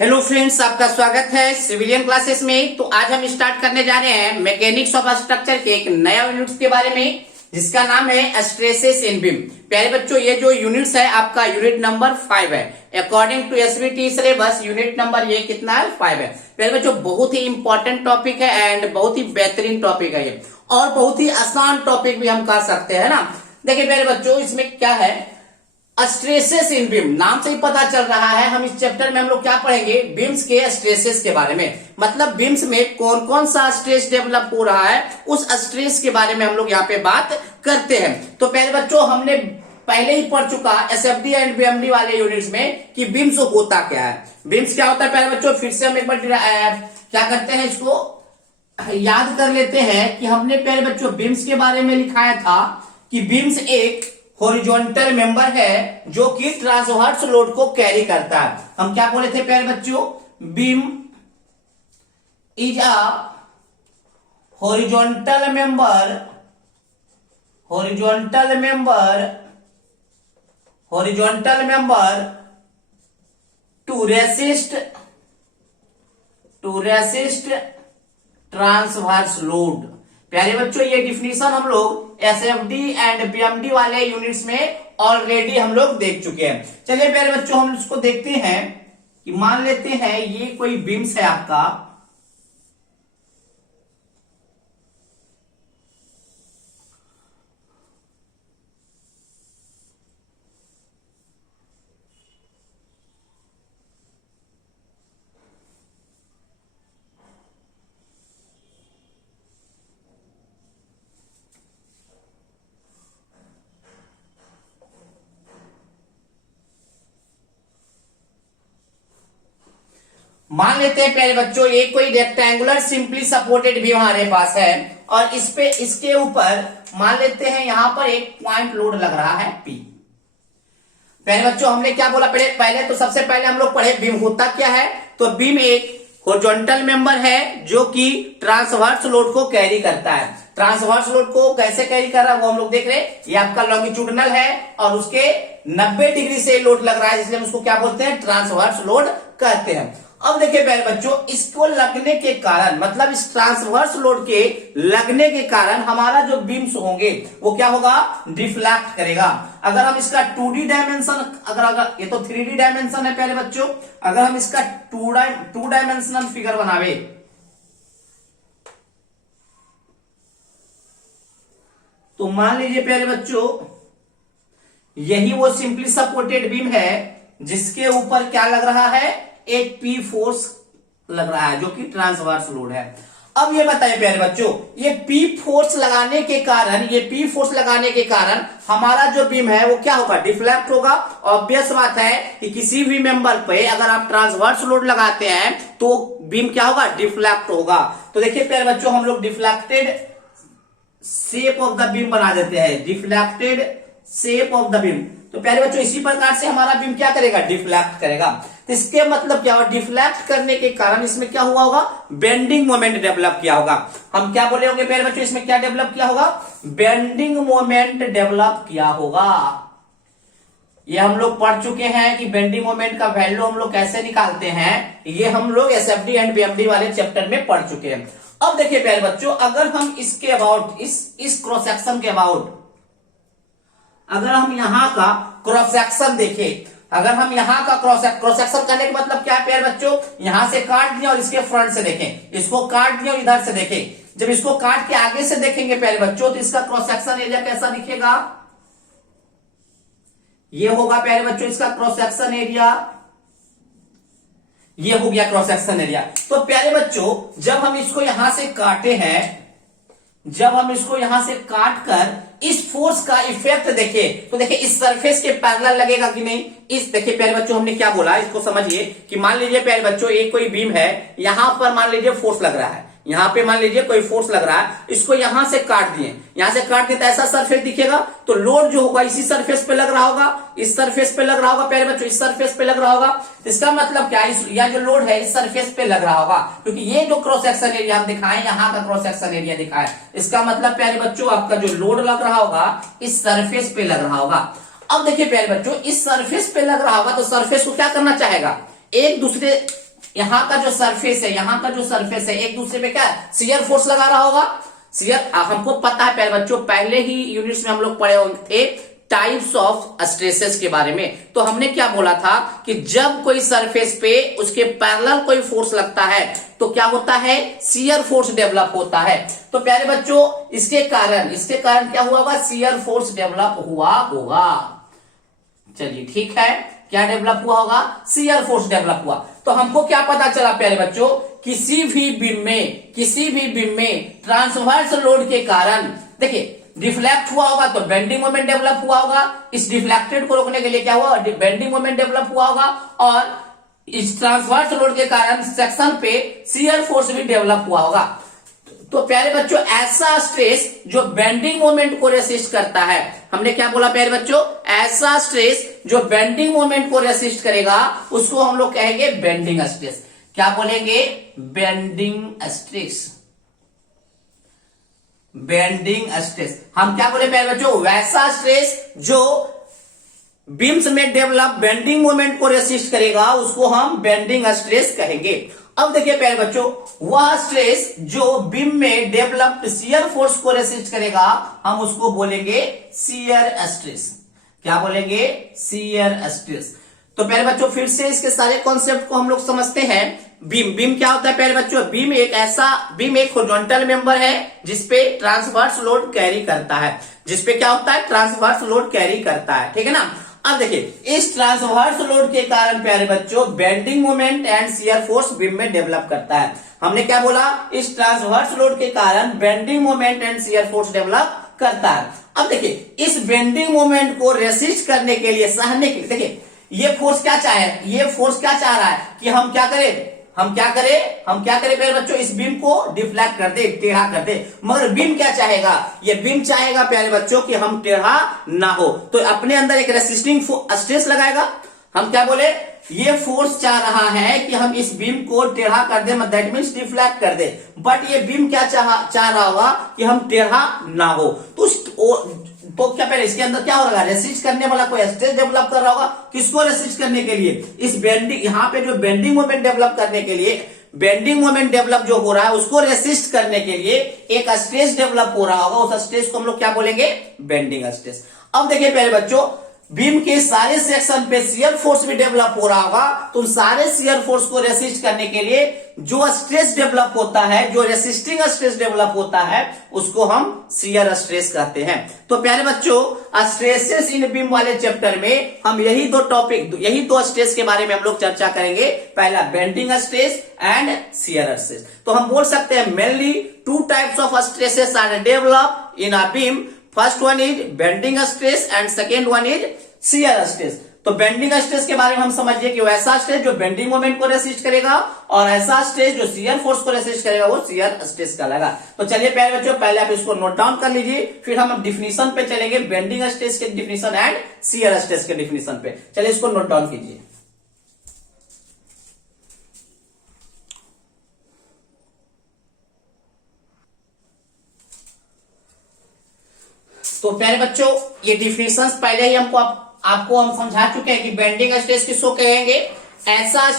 Hello friends, आपका स्वागत है सिविलियन क्लासेस में। तो आज हम स्टार्ट करने जा रहे हैं मैकेनिक्स ऑफ स्ट्रक्चर के एक नया यूनिट्स के बारे में, जिसका नाम है स्ट्रेसेस इन बीम। प्यारे बच्चों, ये जो यूनिट्स है आपका यूनिट नंबर 5 है। According to SBT syllabus unit number ये कितना है? 5 है। प्यारे बच्चों, बहुत ही इंपॉर्टेंट टॉपिक है एंड बहुत ही बेहतरीन टॉपिक है ये, और बहुत ही आसान टॉपिक भी हम कह सकते हैं ना। देखिए प्यारे बच्चों, इसमें क्या है, स्ट्रेसेस इन बीम, नाम से ही पता चल रहा है। हम इस चैप्टर में हम लोग क्या पढ़ेंगे, बीम्स के स्ट्रेसेस के बारे में। मतलब बीम्स में कौन कौन सा स्ट्रेस डेवलप हो रहा है, उस स्ट्रेस के बारे में हम लोग यहाँ पे बात करते हैं। तो पहले बच्चों, हमने पहले ही पढ़ चुका एसएफडी एंड बीएमडी वाले यूनिट्स में कि बीम्स होता क्या है। बीम्स क्या होता है पहले बच्चों, फिर से हम एक बार क्या करते हैं, इसको याद कर लेते हैं कि हमने पहले बच्चों बीम्स के बारे में लिखाया था कि बीम्स एक हॉरिजॉन्टल मेंबर है जो कि ट्रांसवर्स लोड को कैरी करता है। हम क्या बोले थे प्यारे बच्चों, beam is a horizontal member, horizontal member, horizontal member to resist transverse load. प्यारे बच्चों, ये डिफिनीशन हम लोग एसएफडी एंड बीएमडी वाले यूनिट्स में ऑलरेडी हम लोग देख चुके हैं। चलिए प्यारे बच्चों, हम इसको देखते हैं कि मान लेते हैं ये कोई बीम्स है आपका, मान लेते हैं प्यारे बच्चों ये कोई रेक्टेंगुलर सिंपली सपोर्टेड भी हमारे पास है, और इस पे इसके ऊपर मान लेते हैं यहां पर एक पॉइंट लोड लग रहा है P। पहले बच्चों हमने क्या बोला, पहले तो सबसे पहले हम लोग पढ़े बीम होता क्या है। तो बीम एक हॉरिजॉन्टल मेंबर है जो कि ट्रांसवर्स लोड को कैरी करता है। ट्रांसवर्स लोड को कैसे कैरी कर रहा है वो हम लोग देख रहे हैं। ये आपका लॉन्गिट्यूडनल है और उसके 90 डिग्री से लोड लग रहा है, इसलिए हम उसको क्या बोलते हैं, ट्रांसवर्स लोड कहते हैं। अब देखिए प्यारे बच्चों, इसको लगने के कारण, मतलब इस ट्रांसवर्स लोड के लगने के कारण हमारा जो बीम्स होंगे वो क्या होगा, डिफ्लेक्ट करेगा। अगर हम इसका 2D डायमेंशन, अगर ये तो 3D डायमेंशन है प्यारे बच्चों, अगर हम इसका 2 डायमेंशनल फिगर बनावे तो मान लीजिए प्यारे बच्चों यही वो सिंपली सपोर्टेड बीम है जिसके ऊपर क्या लग रहा है, एक पी फोर्स लग रहा है जो कि ट्रांसवर्स लोड है। अब ये बताइए प्यारे बच्चों, ये पी फोर्स लगाने के कारण, ये पी फोर्स लगाने के कारण हमारा जो बीम है वो क्या होगा, डिफ्लेक्ट होगा। ऑब्वियस बात है कि किसी भी मेंबर पे अगर आप ट्रांसवर्स लोड लगाते हैं तो बीम क्या होगा, डिफ्लेक्ट होगा। तो देखिए प्यारे बच्चों, हम लोग deflected shape of the beam बना देते हैं, deflected shape of the beam. तो प्यारे बच्चों इसी प्रकार से हमारा बीम क्या करेगा, डिफ्लेक्ट करेगा। तो इसके मतलब क्या होगा, डिफ्लेक्ट करने के कारण इसमें क्या हुआ होगा, बेंडिंग मोमेंट डेवलप किया होगा। हम क्या बोले होंगे प्यारे बच्चों, इसमें क्या डेवलप किया होगा, बेंडिंग मोमेंट डेवलप किया होगा। ये हम लोग पढ़ चुके हैं कि बेंडिंग मोमेंट का वैल्यू हम लोग कैसे निकालते हैं, ये हम लोग एसएफडी एंड बीएमडी वाले चैप्टर में पढ़ चुके हैं। अब देखिए प्यारे बच्चों, अगर हम इसके अबाउट, इस क्रॉस सेक्शन के अबाउट अगर हम यहां का क्रॉस सेक्शन देखें, अगर हम यहां का क्रॉस सेक्शन करने का मतलब क्या है प्यारे बच्चों, यहां से काट दिया और इसके फ्रंट से देखें, इसको काट दिया और इधर से देखें। जब इसको काट के आगे से देखेंगे प्यारे बच्चों तो इसका क्रॉस सेक्शन एरिया कैसा दिखेगा, ये होगा प्यारे बच्चों इसका क्रॉस सेक्शन एरिया, ये हो गया क्रॉस सेक्शन एरिया। तो प्यारे बच्चों जब हम इसको यहां से काटे हैं, जब हम इसको यहां से काट कर इस फोर्स का इफेक्ट देखें तो देखिए इस सरफेस के पैरेलल लगेगा कि नहीं। इस देखिए प्यारे बच्चों हमने क्या बोला, इसको समझिए कि मान लीजिए प्यारे बच्चों एक कोई बीम है, यहां पर मान लीजिए फोर्स लग रहा है, यहां पे मान लीजिए कोई फोर्स लग रहा है, इसको यहां से काट दिए, यहां से काट दिए तो ऐसा सरफेस दिखेगा। तो लोड जो होगा इसी सरफेस पे लग रहा होगा, इस सरफेस पे लग रहा होगा प्यारे बच्चों, इस सरफेस पे लग रहा होगा। इसका मतलब क्या है, यह जो लोड है इस सरफेस पे लग रहा होगा, क्योंकि ये जो क्रॉस सेक्शन एरिया हम दिखाएं, यहां का क्रॉस सेक्शन एरिया दिखाएं, इसका मतलब प्यारे बच्चों आपका जो लोड लग रहा होगा इस सरफेस पे लग रहा होगा। अब देखिए प्यारे बच्चों, इस सरफेस पे लग रहा होगा तो सरफेस को क्या करना चाहेगा, एक दूसरे यहाँ का जो सरफेस है, यहाँ का जो सरफेस है, एक दूसरे पे क्या शियर फोर्स लगा रहा होगा। शियर, हमको पता है पहले बच्चों, पहले ही यूनिट्स में हम लोग पढ़े हुए थे टाइप्स ऑफ स्ट्रेसेस के बारे में। तो हमने क्या बोला था कि जब कोई सरफेस पे उसके पैरेलल कोई फोर्स लगता है तो क्या होता है, शियर फोर्स डेवलप होता है। तो प्यारे बच्चों इसके कारण क्या हुआ होगा, शियर फोर्स डेवलप हुआ होगा। चलिए ठीक है, क्या डेवलप हुआ होगा, शियर फोर्स डेवलप हुआ। तो हमको क्या पता चला प्यारे बच्चों, किसी भी बीम में ट्रांसवर्स लोड के कारण देखिए डिफ्लेक्ट हुआ होगा तो बेंडिंग मोमेंट डेवलप हुआ होगा। इस डिफ्लेक्टेड को रोकने के लिए क्या हुआ, बेंडिंग मोमेंट डेवलप हुआ होगा। और इस ट्रांसवर्स लोड के कारण सेक्शन पे शियर फोर्स भी डेवलप हुआ होगा। तो प्यारे बच्चों ऐसा स्ट्रेस जो बेंडिंग मोमेंट को रेसिस्ट करता है, हमने क्या बोला प्यारे बच्चों, ऐसा स्ट्रेस जो बेंडिंग मोमेंट को रेसिस्ट करेगा उसको हम लोग कहेंगे बेंडिंग स्ट्रेस। क्या बोलेंगे, बेंडिंग स्ट्रेस। बेंडिंग स्ट्रेस हम क्या बोले प्यारे बच्चों, वैसा स्ट्रेस जो बीम्स में डेवलप बेंडिंग मोमेंट को रेसिस्ट करेगा उसको हम बेंडिंग स्ट्रेस कहेंगे। अब देखिए प्यारे बच्चों, वह स्ट्रेस जो बीम में डेवलप शियर फोर्स को रेसिस्ट करेगा हम उसको बोलेंगे शियर स्ट्रेस। क्या बोलेंगे, शियर स्ट्रेस। तो प्यारे बच्चों फिर से इसके सारे कॉन्सेप्ट को हम लोग समझते हैं। बीम क्या होता है प्यारे बच्चों, बीम एक हॉरिजॉन्टल मेंबर है जिसपे ट्रांसवर्स लोड कैरी करता है, जिसपे क्या होता है, ट्रांसवर्स लोड कैरी करता है, ठीक है ना। अब देखिए इस ट्रांसवर्स लोड के कारण प्यारे बच्चों bending moment and shear force beam में डेवलप करता है। हमने क्या बोला, इस ट्रांसवर्स लोड के कारण bending moment and shear force develop करता है। अब देखिए इस बेंडिंग मोमेंट को रेसिस्ट करने के लिए, सहने के लिए, देखिए ये फोर्स क्या चाह रहा है कि हम क्या करें प्यारे बच्चों, इस बीम को डिफ्लेक्ट कर दे, टेढ़ा कर दे। मगर बीम क्या चाहेगा, ये बीम चाहेगा प्यारे बच्चों कि हम टेढ़ा ना हो, तो अपने अंदर एक रेसिस्टिंग स्ट्रेस लगाएगा। हम क्या बोले, ये फोर्स चाह रहा है कि हम इस बीम को टेढ़ा कर दे, दैट मीन्स डिफ्लेक्ट कर दे। बट ये बीम क्या चाह रहा होगा कि हम टेढ़ा ना हो। तो क्या पहले इसके अंदर क्या हो रहा है, रेसिस्ट करने वाला कोई स्ट्रेस डेवलप कर रहा होगा। किसको रेसिस्ट करने के लिए, इस बेंडिंग, यहाँ पे जो बेंडिंग मोमेंट डेवलप करने के लिए, बेंडिंग मोमेंट डेवलप जो हो रहा है उसको रेसिस्ट करने के लिए एक स्ट्रेस डेवलप हो रहा होगा। उस स्ट्रेस को हम लोग क्या बोलेंगे, बेंडिंग स्ट्रेस। अब देखिए पहले बच्चों, बीम के सारे सेक्शन पे शियर फोर्स भी डेवलप हो रहा होगा, तो सारे शियर फोर्स को रेसिस्ट करने के लिए जो स्ट्रेस डेवलप होता है, जो रेसिस्टिंग स्ट्रेस डेवलप होता है उसको हम शियर स्ट्रेस कहते हैं। तो प्यारे बच्चों स्ट्रेसेस इन बीम वाले चैप्टर में हम यही दो स्ट्रेस के बारे में हम लोग चर्चा करेंगे। पहला bending stress and shear stress. तो हम बोल सकते हैं mainly two types of stresses are develop in a beam. First one is bending stress and second one is shear stress. तो बेंडिंग स्ट्रेस के बारे में हम समझिए कि वैसा स्ट्रेस जो बेंडिंग मोमेंट को रेसिस्ट करेगा और ऐसा स्ट्रेस जो शियर फोर्स को रेसिस्ट करेगा वो शियर स्ट्रेस कहलाएगा। तो चलिए प्यारे बच्चों पहले आप इसको नोट डाउन कर लीजिए, फिर हम डिफिनीशन पे चलेंगे, बेंडिंग स्ट्रेस के डिफिनीशन एंड शियर स्ट्रेस के डिफिनीशन पे। चलिए इसको नोट डाउन कीजिए। तो प्यारे बच्चों ये डिफिनेशंस पहले ही आपको हम समझा चुके हैं कि बेंडिंग स्ट्रेस किसको कहेंगे, ऐसा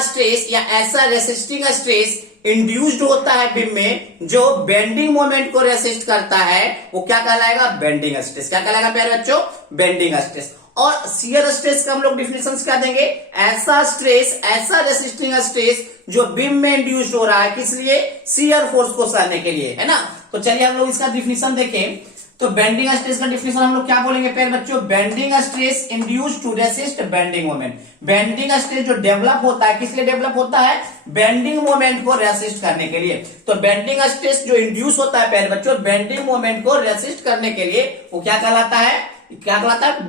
स्ट्रेस या ऐसा रेसिस्टिंग स्ट्रेस इंड्यूस्ड होता है बीम में जो बेंडिंग मोमेंट को रेसिस्ट करता है, वो क्या कहलाएगा, बेंडिंग स्ट्रेस। क्या कहलाएगा प्यारे बच्चों, बेंडिंग स्ट्रेस। और शियर स्ट्रेस का हम लोग डिफिनेशन क्या देंगे, ऐसा स्ट्रेस, ऐसा रेसिस्टिंग स्ट्रेस जो बीम में इंड्यूस्ड हो रहा है, किस लिए, शियर फोर्स को सहने के लिए, है ना। तो चलिए हम लोग इसका डिफिनेशन देखें। तो बेंडिंग स्ट्रेस का डिफिनेशन हम लोग क्या बोलेंगे प्यारे बच्चों, bending stress induced to resist bending moment. Bending stress जो डेवलप होता है, किस लिए डेवलप होता है, बेंडिंग मोमेंट को रेसिस्ट करने के लिए। तो बेंडिंग स्ट्रेस जो इंड्यूस होता है प्यारे बच्चों बेंडिंग मोमेंट को रेसिस्ट करने के लिए, वो क्या कहलाता है,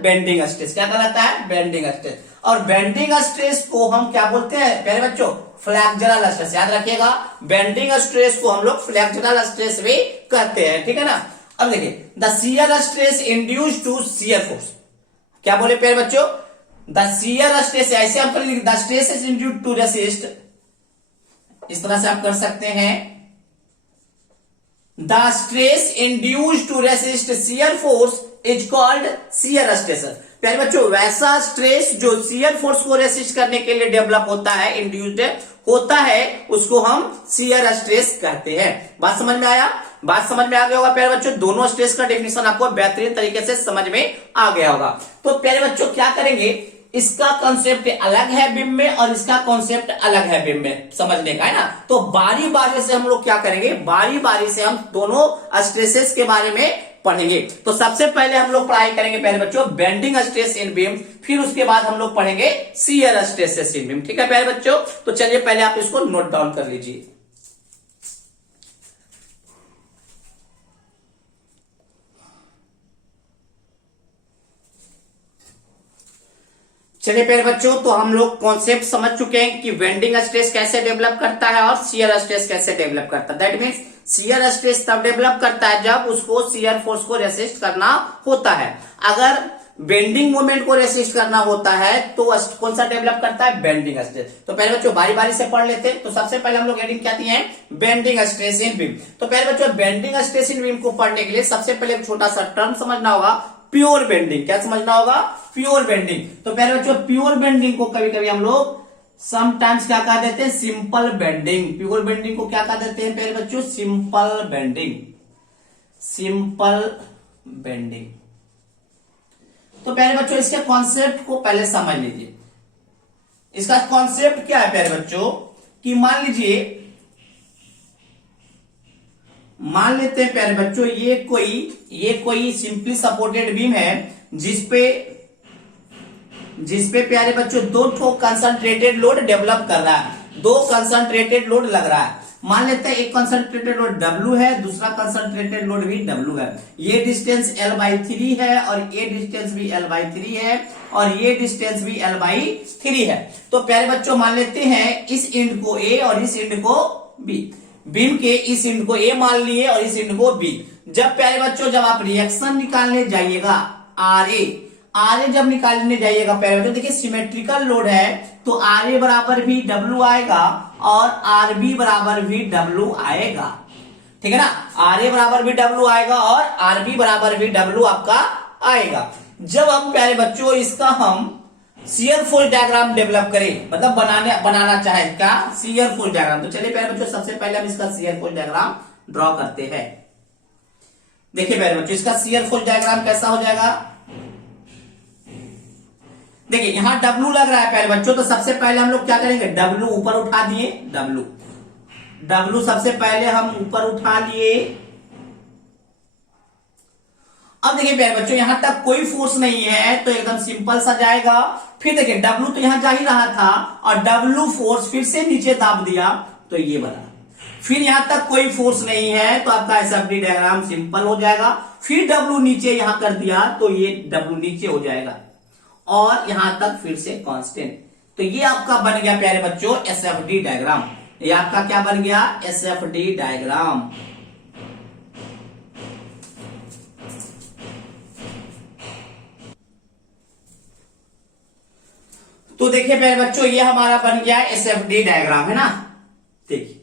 बेंडिंग स्ट्रेस। क्या कहलाता है, बेंडिंग स्ट्रेस। और बेंडिंग स्ट्रेस को हम क्या बोलते हैं प्यारे बच्चों, फ्लेक्सुरल स्ट्रेस। याद रखिएगा बेंडिंग स्ट्रेस को हम लोग फ्लेक्सुरल स्ट्रेस भी कहते हैं, ठीक है ना। अब देखिए the shear stress induced to shear force, क्या बोले प्यारे बच्चों, द शियर स्ट्रेस, ऐसे आप कर लीजिए, the stress is induced to resist, इस तरह से आप कर सकते हैं, the stress induced to resist shear force is called shear stress. प्यारे बच्चों, वैसा स्ट्रेस जो शियर फोर्स को रेसिस्ट करने के लिए डेवलप होता है, इंड्यूस्ड होता है, उसको हम शियर स्ट्रेस कहते हैं। बात समझ में आया? बात समझ में आ गया होगा प्यारे बच्चों। दोनों स्ट्रेस का डेफिनेशन आपको बेहतरीन तरीके से समझ में आ गया होगा। तो प्यारे बच्चों क्या करेंगे, इसका कॉन्सेप्ट अलग है बीम में और इसका कॉन्सेप्ट अलग है बीम में, समझने का है ना। तो बारी बारी से हम लोग क्या करेंगे, बारी बारी से हम दोनों स्ट्रेसेस के बारे में पढ़ेंगे। तो सबसे पहले हम लोग पढ़ाई करेंगे प्यारे बच्चों बेंडिंग स्ट्रेस इन बीम, फिर उसके बाद हम लोग पढ़ेंगे शियर स्ट्रेसेस इन बीम। ठीक है प्यारे बच्चों, तो चलिए पहले आप इसको नोट डाउन कर लीजिए। चलिए प्यारे बच्चों, तो हम लोग कॉन्सेप्ट समझ चुके हैं कि बेंडिंग स्ट्रेस कैसे डेवलप करता है और शियर स्ट्रेस कैसे डेवलप करता है। दैट मीन्स शियर स्ट्रेस तब डेवलप करता है जब उसको शियर फोर्स को रेसिस्ट करना होता है। अगर बेंडिंग मोमेंट को रेसिस्ट करना होता है तो कौन सा डेवलप करता है, बेंडिंग स्ट्रेस। तो पहले बच्चों बारी बारी से पढ़ लेते हैं। तो सबसे पहले हम लोग हेडिंग क्या दिए हैं, बेंडिंग स्ट्रेस इन बीम। तो पहले बच्चों बेंडिंग स्ट्रेस इन बीम को पढ़ने के लिए सबसे पहले एक छोटा सा टर्म समझना होगा, प्योर बेंडिंग। क्या समझना होगा, प्योर बेंडिंग। तो पहले बच्चों प्योर बेंडिंग को कभी कभी हम लोग समटाइम्स क्या कह देते हैं, सिंपल बेंडिंग। प्योर बेंडिंग को क्या कह देते हैं पहले बच्चों, सिंपल बेंडिंग, सिंपल बेंडिंग। तो पहले बच्चों इसके कॉन्सेप्ट को पहले समझ लीजिए। इसका कॉन्सेप्ट क्या है प्यारे बच्चों, कि मान लीजिए, मान लेते हैं प्यारे बच्चों ये कोई सिंपली सपोर्टेड बीम है जिसपे प्यारे बच्चों दो ठो कंसंट्रेटेड लोड डेवलप कर रहा है, दो कंसंट्रेटेड लोड लग रहा है। मान लेते हैं एक कंसंट्रेटेड लोड W है, दूसरा कंसंट्रेटेड लोड भी W है। ये डिस्टेंस L/3 है और ये डिस्टेंस भी L/3 है और ये डिस्टेंस भी L/3 है। तो प्यारे बच्चों मान लेते हैं इस एंड को A और इस एंड को B। बीम के इस एंड को A मान लिए और इस एंड को B। जब प्यारे बच्चों जब आप रिएक्शन निकालने जाइएगा RA जब निकालने जाइएगा प्यारे बच्चों, देखिए सिमेट्रिकल लोड है तो RA बराबर भी W आएगा और RB बराबर भी W आएगा। ठीक है ना, RA बराबर भी W आएगा और RB बराबर भी W आपका आएगा। जब हम प्यारे बच्चों इसका हम शियर फोर्स डायग्राम डेवलप करें, मतलब बनाना चाहे क्या, शियर फोर्स डायग्राम। तो चलिए प्यारे बच्चों सबसे पहले हम इसका शियर फोर्स डायग्राम ड्रॉ करते हैं। देखिए प्यारे बच्चों इसका शियर फोर्स डायग्राम कैसा हो जाएगा। देखिए यहां W लग रहा है प्यारे बच्चों, तो सबसे पहले हम लोग क्या करेंगे, W ऊपर उठा दिए, W सबसे पहले हम ऊपर उठा लिए। अब देखिए प्यारे बच्चों यहां तक कोई फोर्स नहीं है तो एकदम सिंपल सा जाएगा। फिर देखिए W तो यहां जा ही रहा था और W फोर्स फिर से नीचे दाब दिया तो ये बना। फिर यहां तक कोई फोर्स नहीं है तो आपका SFD डायग्राम सिंपल हो जाएगा। फिर W नीचे यहां कर दिया तो ये W नीचे हो जाएगा और यहां तक फिर से कांस्टेंट। तो ये आपका बन गया प्यारे बच्चों SFD डायग्राम। ये आपका क्या बन गया, SFD डायग्राम। तो देखिए प्यारे बच्चों ये हमारा बन गया SFD डायग्राम, है ना। देखिए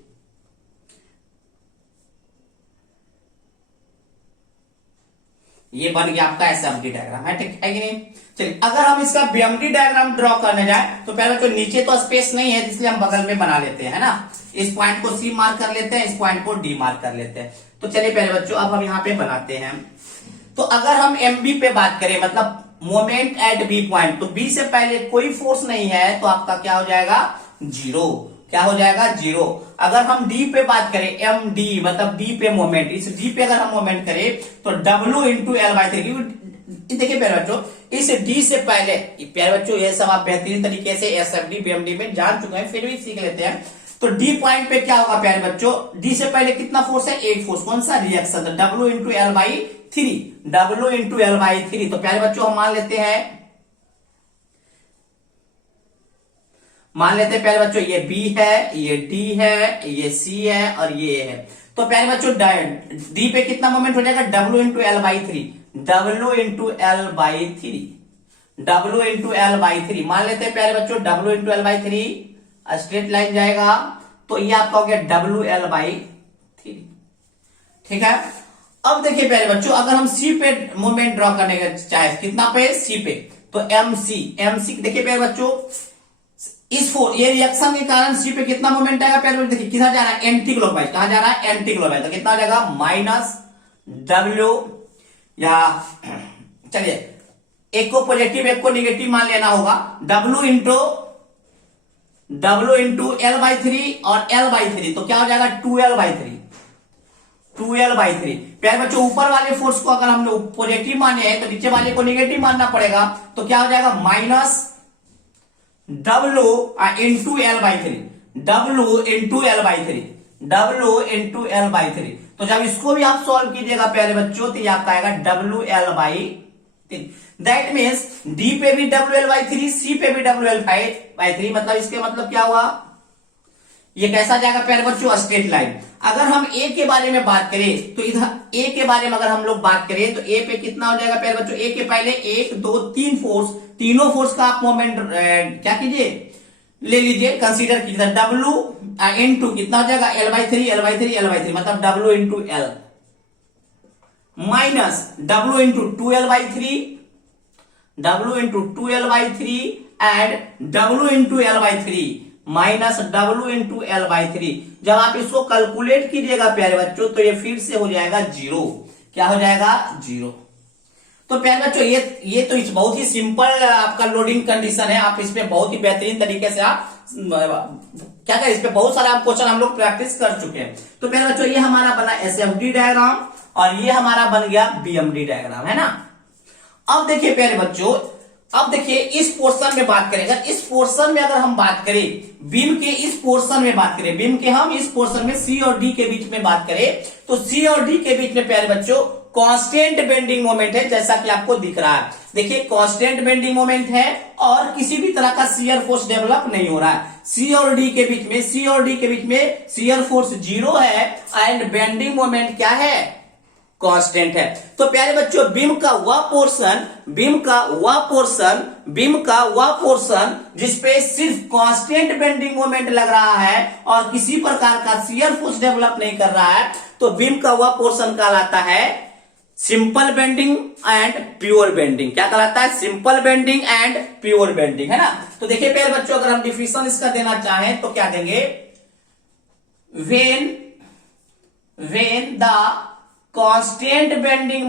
ये बन गया आपका SFD डायग्राम, है ठीक है कि नहीं। चलिए अगर हम इसका BMD डायग्राम ड्रॉ करने जाए तो पहले तो नीचे तो स्पेस नहीं है इसलिए हम बगल में बना लेते हैं ना। इस पॉइंट को C मार्क कर लेते हैं, इस पॉइंट को D मार्क कर लेते हैं। तो चलिए पहले बच्चों अब हम यहाँ पे बनाते हैं। तो अगर हम MB पे बात करें, मतलब मोमेंट एट B पॉइंट, तो B से पहले कोई फोर्स नहीं है तो आपका क्या हो जाएगा, जीरो। क्या हो जाएगा, जीरो। अगर हम D पे बात करें, MD मतलब D पे मोमेंट, इस D पे अगर हम मोमेंट करें तो W इंटू L/3। देखिए प्यारे बच्चों इस D से पहले, प्यारे बच्चों ये सब आप बेहतरीन तरीके से SFD BMD में जान चुके हैं, फिर भी सीख लेते हैं। तो D पॉइंट पे क्या होगा प्यारे बच्चों, D से पहले कितना फोर्स है, एक फोर्स। कौन सा, reaction, W into L/3, W into L/3। तो प्यारे बच्चों हम मान लेते हैं प्यारे बच्चों ये B है, ये D है, ये C है और ये A है। तो प्यारे बच्चों D पे कितना मोमेंट हो जाएगा, W into L/3, W into L/3, W into L/3। मान लेते हैं प्यारे बच्चों W into L/3 straight line जाएगा तो ये आपका हो गया WL/3। ठीक है। अब देखिए प्यारे बच्चों, अगर हम सी पे मोमेंट ड्रॉ करने का चाहे, कितना पे, सी पे, तो एमसी देखिए प्यारे बच्चों, ये रिएक्शन के कारण सी पे कितना मोमेंट आएगा प्यारे बच्चों, देखिए किधर जा रहा है, एंटी क्लॉकवाइज, कहां जा रहा है, एंटी क्लॉकवाइज, तो कितना हो जाएगा माइनस डब्ल्यू, या चलिए एक को पॉजिटिव एक को निगेटिव मान लेना होगा, W इंटू L/3 और L/3, तो क्या हो जाएगा 2L/3, 2L/3। प्यारे बच्चों ऊपर वाले फोर्स को अगर हम लोग पॉजिटिव माने हैं तो नीचे वाले को नेगेटिव मानना पड़ेगा, तो क्या हो जाएगा minus W into L/3, W into L/3। तो जब इसको भी आप सॉल्व कीजिएगा प्यारे बच्चों, तो ये आपका आएगा WL/3। दैट मीन्स D पे भी WL/3, C पे भी WL/3, मतलब इसके मतलब क्या हुआ, ये कैसा जाएगा प्यारे बच्चों, स्ट्रेट लाइन। अगर हम A के बारे में बात करें तो इधर A के बारे में अगर हम लोग बात करें तो A पे कितना हो जाएगा प्यारे बच्चों, A के पहले 1 2 3 फोर्स, तीनों फोर्स का आप मोमेंट क्या कीजिए, ले लीजिए, कंसीडर कीजिए। W इंटू कितना हो जाएगा L/3, मतलब W into L, minus W into 2L/3 and W into L/3 minus W into L/3। जब आप इसको कैलकुलेट कीजिएगा प्यारे बच्चों, तो ये फिर से हो जाएगा 0। क्या हो जाएगा, 0। तो प्यारे बच्चों ये तो इस बहुत ही सिंपल आपका लोडिंग कंडीशन है, आप इसमें बहुत ही बेहतरीन तरीके से आप क्या करें, इस पे बहुत सारे आप क्वेश्चन हम लोग प्रैक्टिस कर चुके हैं। तो प्यारे बच्चों ये हमारा बना SFD डायग्राम और ये हमारा बन गया BMD डायग्राम, है ना। अब देखिए प्यारे बच्चों, अब देखिए इस पोर्शन में बात करें, अगर इस पोर्शन में अगर हम बात करें, बीम के इस पोर्शन में बात करें, बीम के हम इस पोर्शन में C और D के बीच में बात करें, तो C और D के बीच में प्यारे बच्चों कांस्टेंट बेंडिंग मोमेंट है, जैसा कि आपको दिख रहा है। देखिए कांस्टेंट बेंडिंग मोमेंट है और किसी भी तरह का शियर फोर्स डेवलप नहीं हो रहा है। C और D के बीच में शियर फोर्स 0 है एंड बेंडिंग मोमेंट क्या है, कांस्टेंट है। तो प्यारे बच्चों बीम का वह पोर्शन जिसपे सिर्फ कांस्टेंट बेंडिंग मोमेंट लग रहा है और किसी प्रकार का शियर फोर्स डेवलप नहीं कर रहा है, तो बीम का वह पोर्शन कहलाता है simple bending and pure bending. क्या कहलाता है, simple bending and pure bending, है ना। तो देखिए प्यारे बच्चों, अगर हम डिफिनेशन इसका देना चाहें तो क्या देंगे, when the constant bending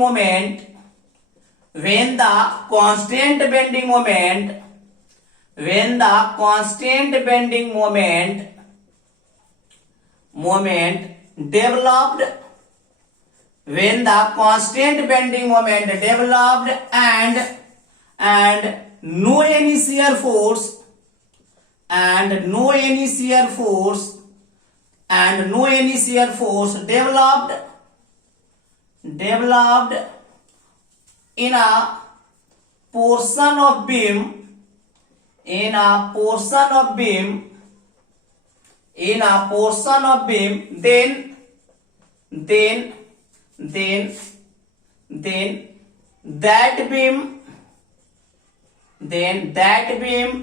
moment developed and no any shear force developed in a portion of beam, then that beam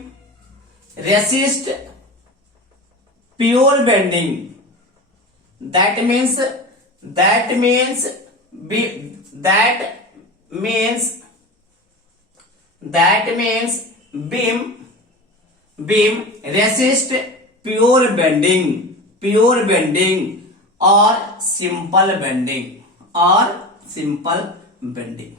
resist pure bending. That means beam resist pure bending और सिंपल बेंडिंग।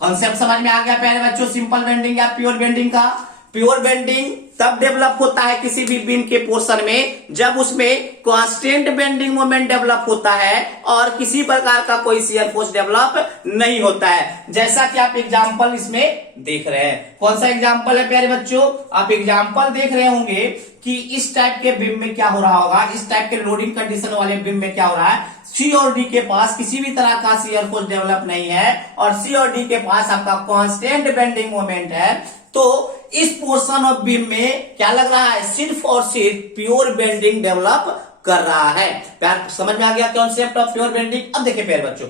कॉन्सेप्ट समझ में आ गया प्यारे बच्चों, simple bending या pure bending का। Pure bending तब develop होता है किसी भी बीम के पोर्शन में जब उसमें कांस्टेंट बेंडिंग मोमेंट डेवलप होता है और किसी प्रकार का कोई शियर फोर्स डेवलप नहीं होता है, जैसा कि आप एग्जांपल इसमें देख रहे हैं। कौन सा एग्जांपल है प्यारे बच्चों, आप एग्जांपल देख रहे होंगे कि इस टाइप के बीम में क्या हो रहा होगा, इस टाइप के लोडिंग कंडीशन वाले बीम में क्या हो रहा है, सी और डी के पास किसी भी तरह का शियर फोर्स डेवलप नहीं है और सी और डी के पास आपका कांस्टेंट बेंडिंग मोमेंट है। तो इस पोर्शन ऑफ बीम में क्या लग रहा है, सिर्फ और सिर्फ प्योर बेंडिंग डेवलप कर रहा है। प्यार समझ में आ गया कॉन्सेप्ट ऑफ प्योर बेंडिंग। अब देखिए प्यारे बच्चों,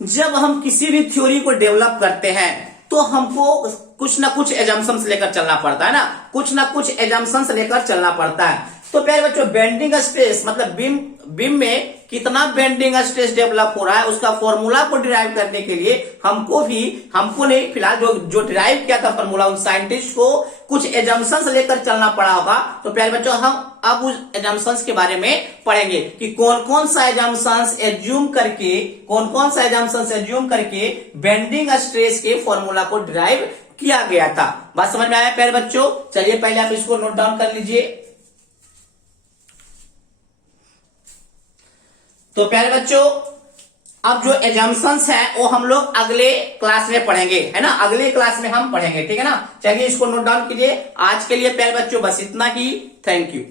जब हम किसी भी थ्योरी को डेवलप करते हैं तो हमको कुछ ना कुछ एजम्पशंस लेकर चलना पड़ता है ना, कुछ ना कुछ एजम्पशंस लेकर चलना पड़ता है। तो प्यारे बच्चों बेंडिंग स्ट्रेस मतलब बीम में कितना बेंडिंग स्ट्रेस डेवलप हो रहा है उसका फॉर्मूला को डिराइव करने के लिए हमको नहीं फिलहाल जो डिराइव किया था फॉर्मूला उन साइंटिस्ट को कुछ एजम्पशंस लेकर चलना पड़ा होगा। तो प्यारे बच्चों हम अब उस एजम्पशंस के बारे में पढ़ेंगे कि कौन कौन सा एजम्पशंस एज्यूम करके बेंडिंग स्ट्रेस के फॉर्मूला को डिराइव किया गया था। बात समझ में आया प्यारे बच्चों? चलिए पहले आप इसको नोट डाउन कर लीजिए। तो प्यारे बच्चों अब जो एजम्पशंस है वो हम लोग अगले क्लास में पढ़ेंगे, है ना, अगले क्लास में हम पढ़ेंगे, ठीक है ना। चलिए इसको नोट डाउन कीजिए। आज के लिए प्यारे बच्चों बस इतना ही। Thank you.